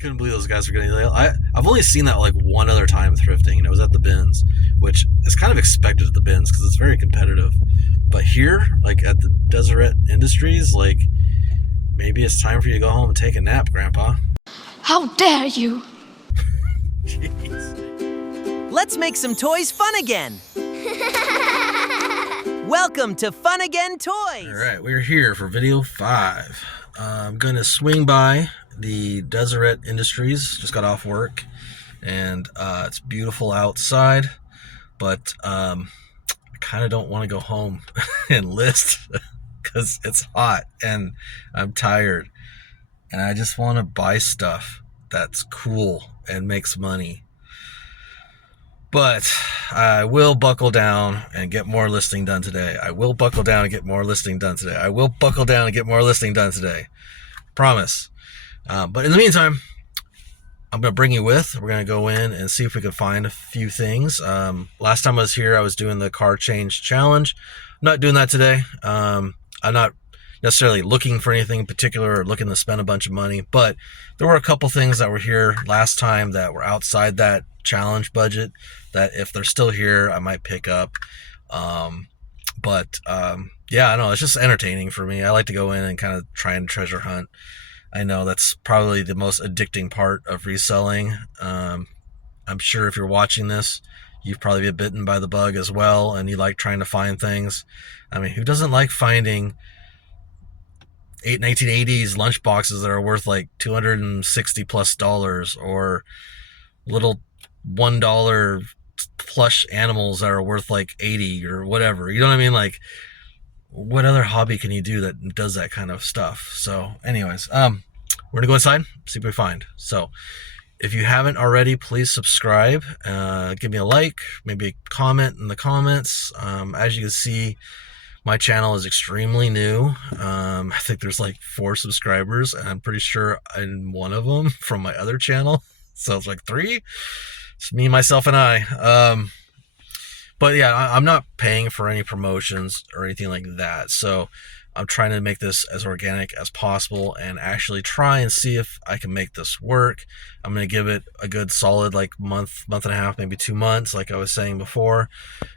couldn't believe those guys were getting. I've only seen that like one other time thrifting, and it was at the bins, which is kind of expected at the bins because it's very competitive. But here, like at the Deseret Industries, like maybe it's time for you to go home and take a nap, Grandpa. How dare you! Jeez. Let's make some toys fun again. Welcome to Fun Again Toys. All right, we're here for video 5. I'm going to swing by the Deseret Industries. Just got off work, and it's beautiful outside, but I kind of don't want to go home and list because it's hot and I'm tired, and I just want to buy stuff that's cool and makes money. But I will buckle down and get more listing done today. I will buckle down and get more listing done today. I will buckle down and get more listing done today. Promise. But in the meantime, I'm going to bring you with. We're going to go in and see if we can find a few things. Last time I was here, I was doing the car change challenge. I'm not doing that today. I'm not necessarily looking for anything in particular or looking to spend a bunch of money, but there were a couple things that were here last time that were outside that challenge budget that if they're still here, I might pick up. Yeah, I don't know. It's just entertaining for me. I like to go in and kind of try and treasure hunt. I know that's probably the most addicting part of reselling. I'm sure if you're watching this, you've probably been bitten by the bug as well, and you like trying to find things. I mean, who doesn't like finding 1980s lunch boxes that are worth like $260+ or little $1 plush animals that are worth like 80 or whatever? You know what I mean? Like, what other hobby can you do that does that kind of stuff? So anyways, we're gonna go inside, see what we find. So if you haven't already, please subscribe, give me a like, maybe a comment in the comments. As you can see, my channel is extremely new. I think there's like 4 subscribers, and I'm pretty sure I'm one of them from my other channel. So it's like 3. It's me, myself, and I. But yeah, I'm not paying for any promotions or anything like that. So I'm trying to make this as organic as possible and actually try and see if I can make this work. I'm going to give it a good solid like month and a half, maybe 2 months, like I was saying before.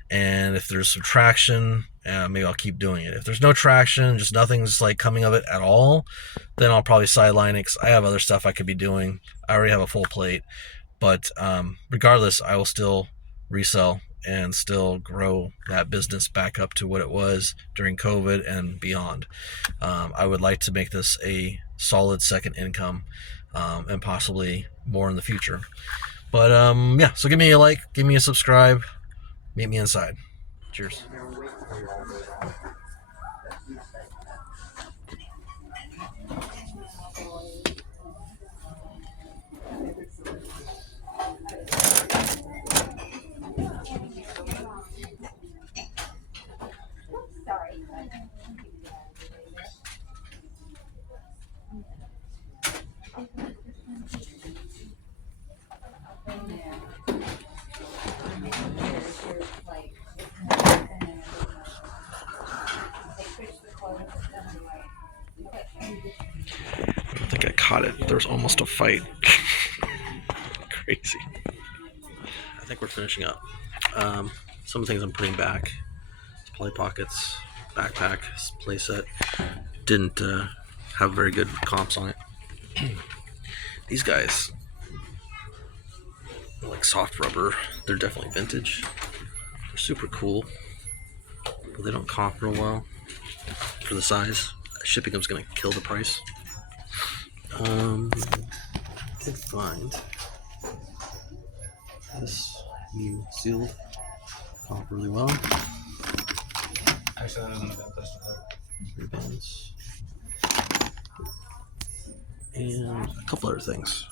And if there's some traction, maybe I'll keep doing it. If there's no traction, just nothing's like coming of it at all, then I'll probably sideline it because I have other stuff I could be doing. I already have a full plate. But regardless, I will still resell and still grow that business back up to what it was during COVID and beyond. I would like to make this a solid second income, and possibly more in the future. But yeah, so give me a like, give me a subscribe, meet me inside. Cheers. I think I caught it. There was almost a fight. Crazy. I think we're finishing up. Some things I'm putting back. Polly Pockets, backpack, playset. Didn't have very good comps on it. These guys are like soft rubber. They're definitely vintage. They're super cool, but they don't comp real well for the size. Shipping them's gonna kill the price. Did find this new sealed comp really well. Actually, that isn't a bad place to look. Ribbons. And a couple other things.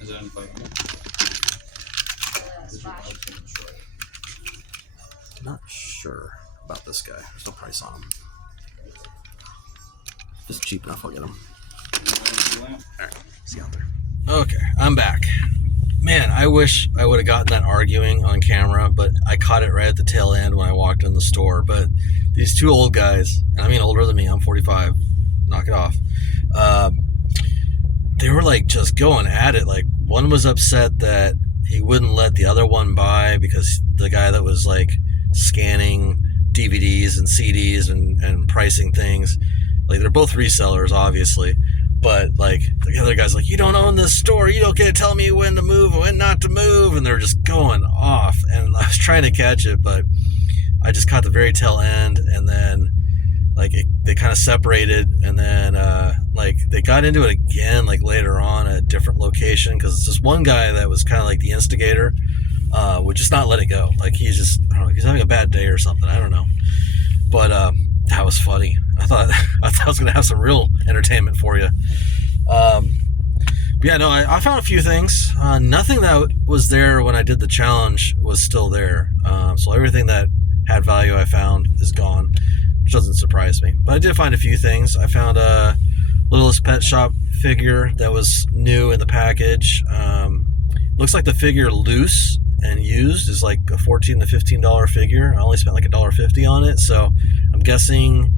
Is it unplayable? Not sure about this guy. There's no price on him. If it's cheap enough, I'll get him. Alright, see you out there. Okay, I'm back. Man, I wish I would have gotten that arguing on camera, but I caught it right at the tail end when I walked in the store. But these two old guys, and I mean older than me, I'm 45, knock it off. they were like just going at it. Like one was upset that he wouldn't let the other one buy because the guy that was like scanning DVDs and CDs and pricing things, like they're both resellers obviously, but like the other guy's like, you don't own this store, you don't get to tell me when to move and when not to move, and they're just going off. And I was trying to catch it, but I just caught the very tail end, and then like they kind of separated, and then like they got into it again like later on at a different location, because it's this one guy that was kind of like the instigator, would just not let it go. Like he's just, I don't know, he's having a bad day or something, I don't know. But that was funny. I thought I was gonna have some real entertainment for you. But yeah, no, I found a few things. Nothing that was there when I did the challenge was still there. So everything that had value I found is gone, which doesn't surprise me. But I did find a few things. I found a Littlest Pet Shop figure that was new in the package. Looks like the figure loose and used is like a $14 to $15 figure. I only spent like $1.50 on it, so I'm guessing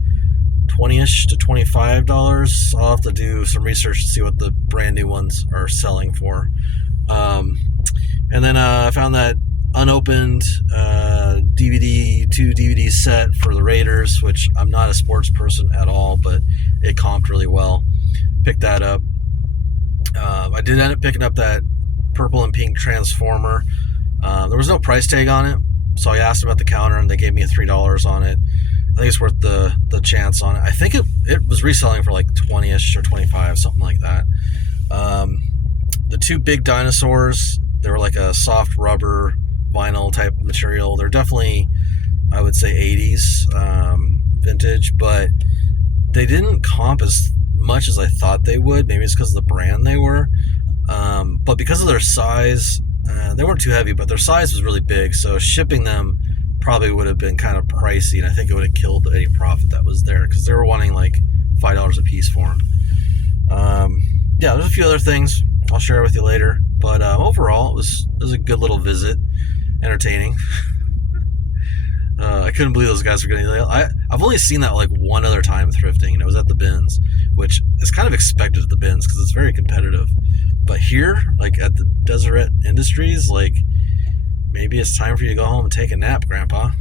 $20ish to $25. I'll have to do some research to see what the brand new ones are selling for. And then I found that unopened two DVD set for the Raiders, which I'm not a sports person at all, but it comped really well. Picked that up. I did end up picking up that purple and pink Transformer. There was no price tag on it, so I asked them at the counter and they gave me $3 on it. I think it's worth the chance on it. I think it was reselling for like 20ish or 25, something like that. The two big dinosaurs, they were like a soft rubber vinyl type material. They're definitely, I would say, 80s vintage, but they didn't comp as much as I thought they would. Maybe it's because of the brand they were, but because of their size, they weren't too heavy, but their size was really big, so shipping them probably would have been kind of pricey, and I think it would have killed any profit that was there, because they were wanting like $5 a piece for them. Yeah, there's a few other things I'll share with you later, but overall it was a good little visit. Entertaining. I couldn't believe those guys were getting. I've only seen that like one other time thrifting, and it was at the bins, which is kind of expected at the bins because it's very competitive. But here, like at the Deseret Industries, like maybe it's time for you to go home and take a nap, Grandpa.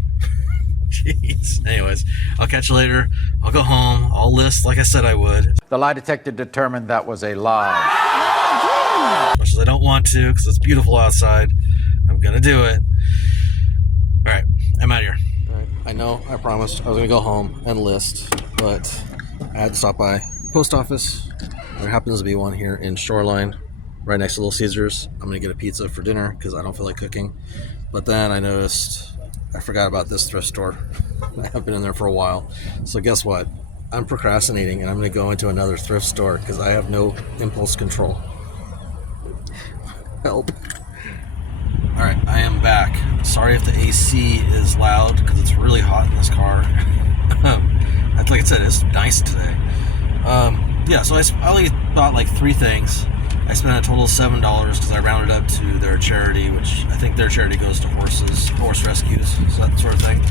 Jeez. Anyways, I'll catch you later. I'll go home. I'll list like I said I would. The lie detector determined that was a lie. Much as I don't want to, because it's beautiful outside, I'm gonna do it. All right, I'm out of here. All right, I know I promised I was gonna go home and list, but I had to stop by the post office. There happens to be one here in Shoreline, right next to Little Caesars. I'm gonna get a pizza for dinner because I don't feel like cooking. But then I noticed I forgot about this thrift store. I have been in there for a while. So guess what? I'm procrastinating and I'm gonna go into another thrift store because I have no impulse control. Help. All right, I am back. Sorry if the AC is loud because it's really hot in this car. Like I said, it's nice today. Yeah, so I only bought like 3 things. I spent a total of $7 because I rounded up to their charity, which I think their charity goes to horse rescues, so that sort of thing.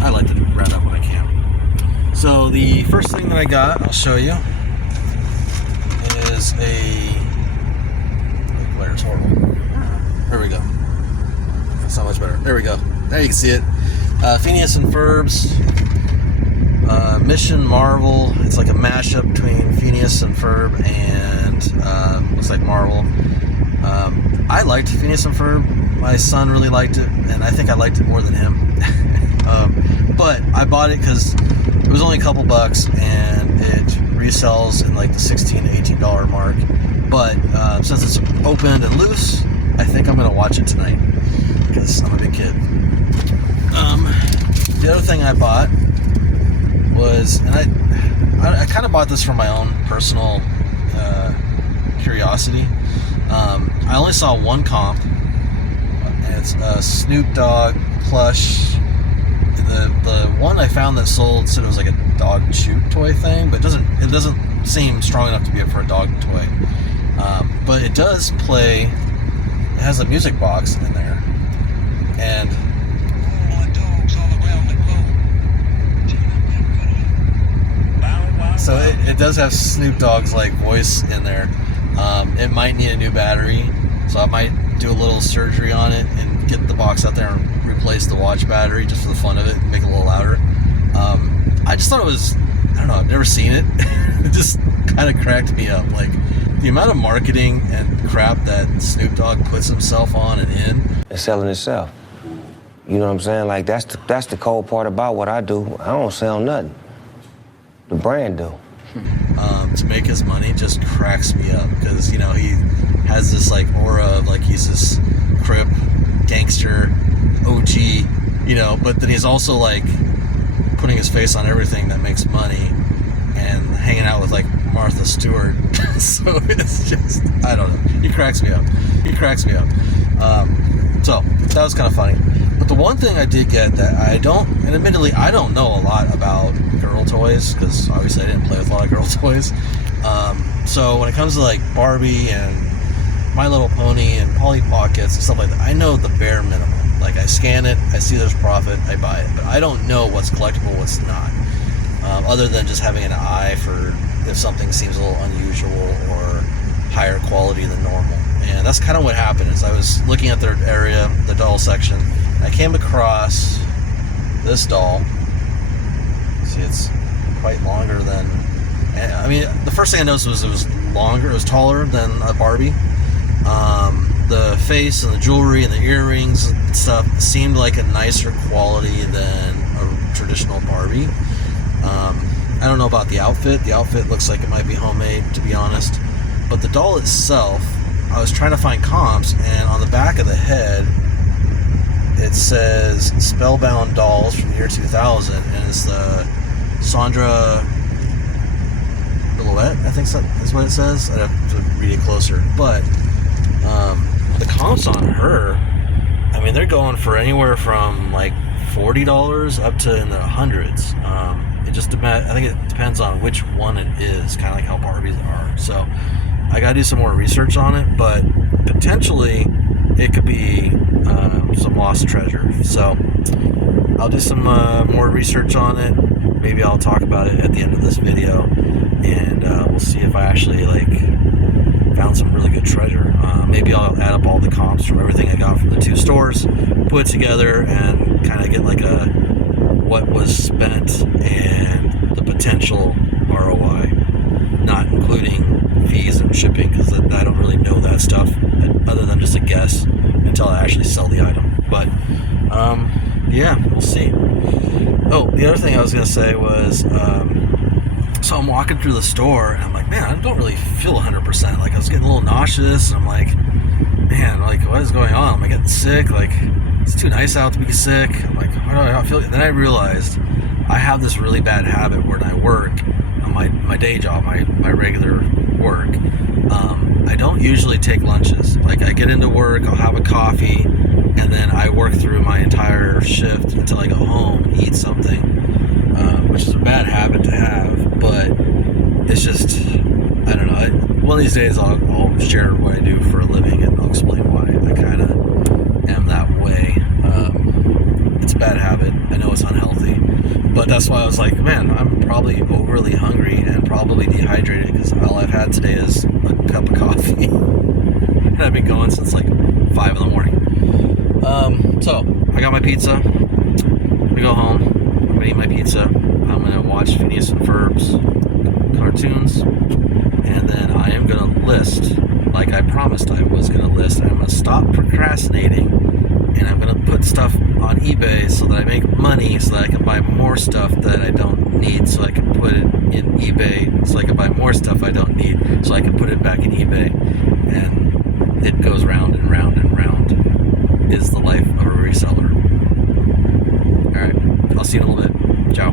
I like to round up when I can. So the first thing that I got, I'll show you, is a... The glare is horrible. There we go. That's not much better. There we go. There you can see it. Phineas and Ferb's Mission Marvel. It's like a mashup between Phineas and Ferb and looks like Marvel. I liked Phineas and Ferb. My son really liked it, and I think I liked it more than him. But I bought it because it was only a couple bucks, and it resells in like the $16 to $18 mark. But since it's opened and loose, I think I'm going to watch it tonight because I'm a big kid. The other thing I bought was, and I kind of bought this for my own personal curiosity. I only saw one comp, and it's a Snoop Dogg plush. The one I found that sold said it was like a dog chew toy thing, but it doesn't seem strong enough to be for a dog toy. But it does play. It has a music box in there, and So it does have Snoop Dogg's like voice in there. It might need a new battery, so I might do a little surgery on it and get the box out there and replace the watch battery just for the fun of it and make it a little louder. I just thought it was, I don't know, I've never seen it. It just kind of cracked me up. Like the amount of marketing and crap that Snoop Dogg puts himself on and in. It's selling itself. You know what I'm saying? Like that's the cold part about what I do. I don't sell nothing. The brand do. To make his money just cracks me up because, you know, he has this like aura of like he's this Crip gangster OG, you know, but then he's also like putting his face on everything that makes money and hanging out with like Martha Stewart. So it's just, I don't know, he cracks me up. So that was kind of funny. But the one thing I did get that I don't, and admittedly I don't know a lot about girl toys because obviously I didn't play with a lot of girl toys. So when it comes to like Barbie and My Little Pony and Polly Pockets and stuff like that, I know the bare minimum. Like I scan it, I see there's profit, I buy it. But I don't know what's collectible, what's not. Other than just having an eye for if something seems a little unusual or higher quality than normal. And that's kind of what happened is I was looking at their area, the doll section. I came across this doll. See, it's quite longer than, I mean, the first thing I noticed was it was longer, it was taller than a Barbie. The face and the jewelry and the earrings and stuff seemed like a nicer quality than a traditional Barbie. I don't know about the outfit. The outfit looks like it might be homemade, to be honest. But the doll itself, I was trying to find comps, and on the back of the head, it says Spellbound Dolls from the year 2000, and it's the Sandra Billouette, I think that's what it says. I'd have to read it closer. But the comps on her, I mean, they're going for anywhere from like $40 up to in the hundreds. It just depends. I think it depends on which one it is, kind of like how Barbies are. So I gotta do some more research on it, but potentially it could be some lost treasure. So I'll do some more research on it. Maybe I'll talk about it at the end of this video, and we'll see if I actually like found some really good treasure. Maybe I'll add up all the comps from everything I got from the two stores, put it together, and kind of get like a what was spent and the potential ROI, not including fees and shipping, because I don't really know that stuff other than just a guess until I actually sell the item. But yeah, we'll see. Oh, the other thing I was gonna say was so I'm walking through the store and I'm like, man, I don't really feel 100%. Like I was getting a little nauseous and I'm like, man, like what is going on? Am I getting sick? Like it's too nice out to be sick. I'm like, why do I not feel? Then I realized I have this really bad habit when I work on my day job, my regular work. I don't usually take lunches. Like I get into work, I'll have a coffee, and then I work through my entire shift until I go home and eat something, which is a bad habit to have, but it's just, I don't know. One of these days I'll share what I do for a living and I'll explain why I kind of am that way. It's a bad habit. I know it's unhealthy, but that's why I was like, man, I'm probably overly hungry and probably dehydrated because all I've had today is a cup of coffee. And I've been going since like 5 in the morning. So I got my pizza. I'm gonna go home. I'm gonna eat my pizza. I'm gonna watch Phineas and Ferb's cartoons, and then I am gonna list, like I promised I was gonna list. I'm gonna stop procrastinating, and I'm gonna put stuff on eBay so that I make money, so that I can buy more stuff that I don't need, so I can put it in eBay, so I can buy more stuff I don't need, so I can put it back in eBay, and it goes round and round and round. Is the life of a reseller. Alright, I'll see you in a little bit. Ciao.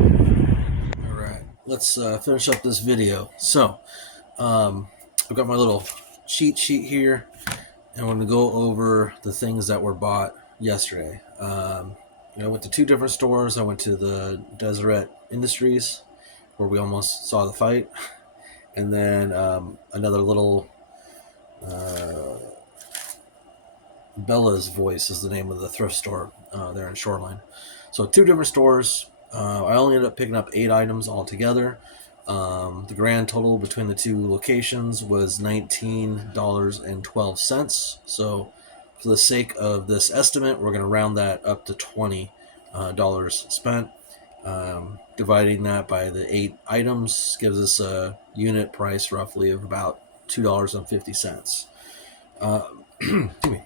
Alright, let's finish up this video. So, I've got my little cheat sheet here, and I'm going to go over the things that were bought yesterday. I went to 2 different stores. I went to the Deseret Industries, where we almost saw the fight, and then another little Bella's Voice is the name of the thrift store there in Shoreline. So 2 different stores. I only ended up picking up 8 items altogether. The grand total between the two locations was $19.12. So, for the sake of this estimate, we're going to round that up to $20 spent. Dividing that by the 8 items gives us a unit price roughly of about $2.50. Excuse me.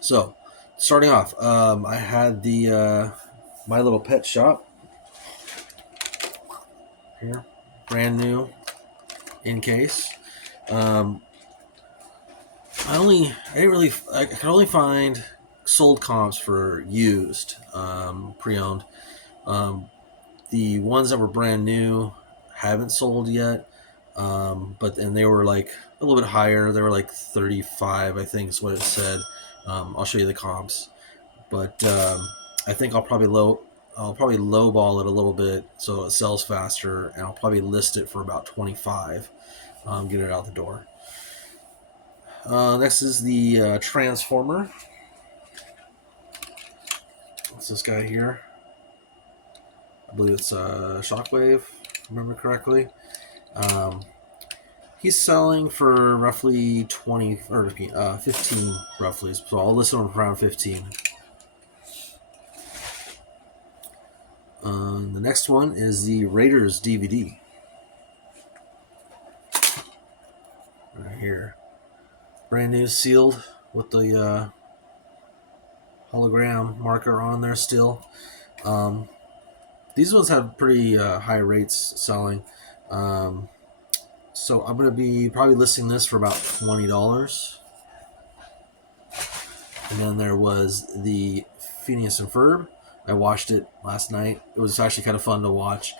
So, starting off, I had the My Little Pet Shop here, brand new in case. I could only find sold comps for used, pre-owned. The ones that were brand new haven't sold yet, and they were like a little bit higher. They were like 35, I think is what it said. I'll show you the comps, but I think I'll probably lowball it a little bit so it sells faster, and I'll probably list it for about 25. Get it out the door. Next is the Transformer. What's this guy here? I believe it's Shockwave, if I remember correctly. He's selling for roughly 20 or 15 roughly. So I'll list him around 15. The next one is the Raiders DVD. Right here. Brand new, sealed with the hologram marker on there still. These ones have pretty high rates selling. So I'm going to be probably listing this for about $20. And then there was the Phineas and Ferb. I watched it last night. It was actually kind of fun to watch.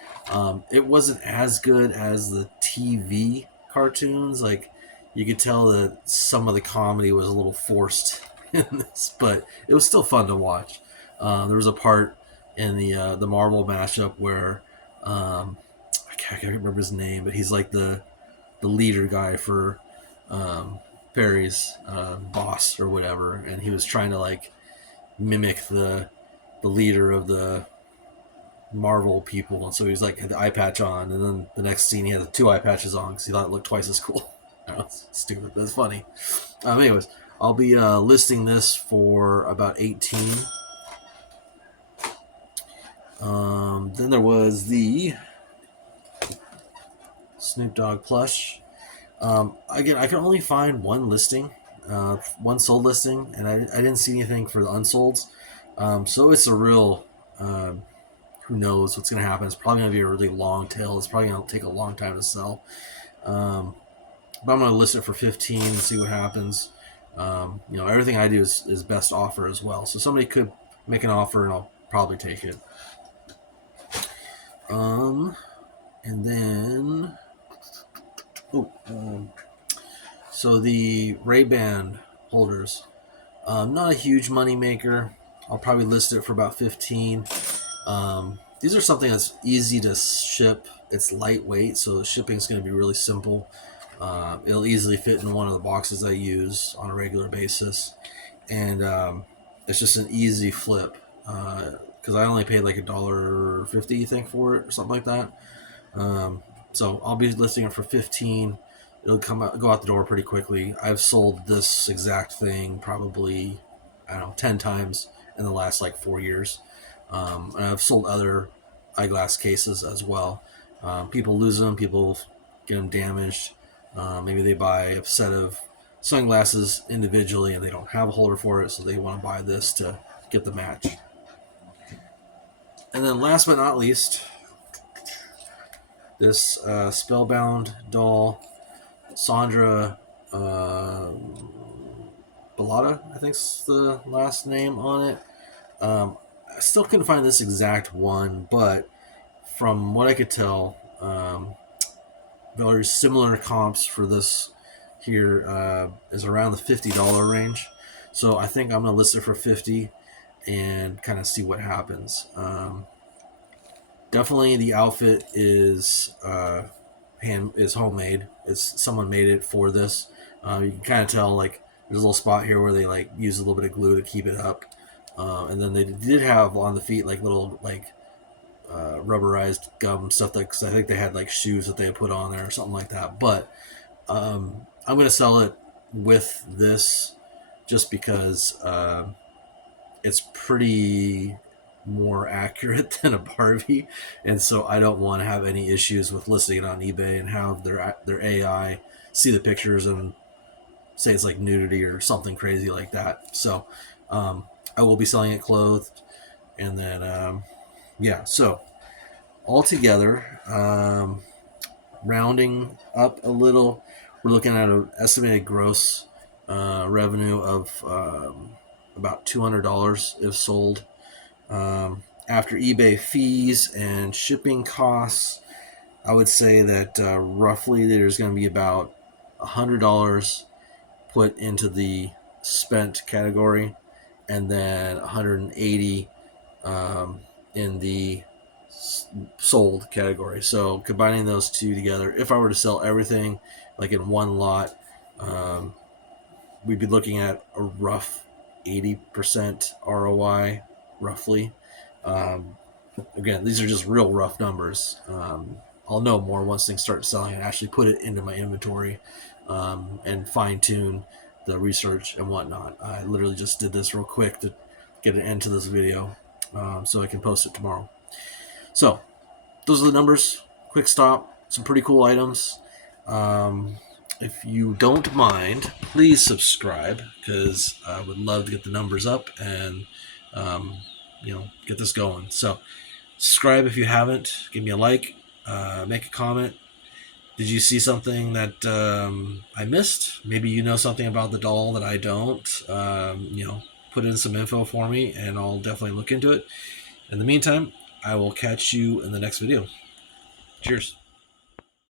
It wasn't as good as the TV cartoons. Like, you could tell that some of the comedy was a little forced in this, but it was still fun to watch. There was a part in the Marvel mashup where I can't remember his name, but he's like the leader guy for Perry's boss or whatever, and he was trying to like mimic the leader of the Marvel people, and so he was like had the eye patch on, and then the next scene he had the 2 eye patches on because he thought it looked twice as cool. It's stupid, but it's funny. Anyways, I'll be listing this for about 18. Then there was the Snoop Dogg plush. Again, I can only find one listing, one sold listing, and I didn't see anything for the unsolds. So it's a real, who knows what's going to happen. It's probably going to be a really long tail. It's probably going to take a long time to sell. But I'm going to list it for 15 and see what happens. Everything I do is best offer as well. So somebody could make an offer and I'll probably take it. And then, so the Ray-Ban holders, not a huge money maker. I'll probably list it for about 15. These are something that's easy to ship. It's lightweight, so shipping is going to be really simple. It'll easily fit in one of the boxes I use on a regular basis, and it's just an easy flip. Because I only paid like $1.50, I think, for it or something like that. So I'll be listing it for 15. It'll go out the door pretty quickly. I've sold this exact thing probably 10 times in the last like 4 years. And I've sold other eyeglass cases as well. People lose them. People get them damaged. Maybe they buy a set of sunglasses individually and they don't have a holder for it, so they want to buy this to get the match. And then last but not least, this Spellbound doll, Sandra Bellata, I think's the last name on it. I still couldn't find this exact one, but from what I could tell, very similar comps for this here is around the $50 range. So I think I'm going to list it for 50 and kind of see what happens. Definitely the outfit is homemade. It's someone made it for this. You can kind of tell like there's a little spot here where they like use a little bit of glue to keep it up. And then they did have on the feet like little like rubberized gum stuff. That, cause I think they had like shoes that they put on there or something like that. But I'm gonna sell it with this just because it's pretty more accurate than a Barbie, and so I don't want to have any issues with listing it on eBay and have their AI see the pictures and say it's like nudity or something crazy like that. So I will be selling it clothed, and then yeah. So altogether, rounding up a little, we're looking at an estimated gross revenue of about $200 if sold. After eBay fees and shipping costs, I would say that roughly there's going to be about $100 put into the spent category, and then 180 in the sold category. So combining those two together, if I were to sell everything like in one lot, we'd be looking at a rough 80% ROI, roughly. Again, these are just real rough numbers. I'll know more once things start selling and actually put it into my inventory and fine tune the research and whatnot. I literally just did this real quick to get an end to this video so I can post it tomorrow. So those are the numbers. Quick stop. Some pretty cool items. If you don't mind, please subscribe because I would love to get the numbers up and get this going. So subscribe if you haven't. Give me a like. Make a comment. Did you see something that I missed? Maybe you know something about the doll that I don't. Put in some info for me, and I'll definitely look into it. In the meantime, I will catch you in the next video. Cheers.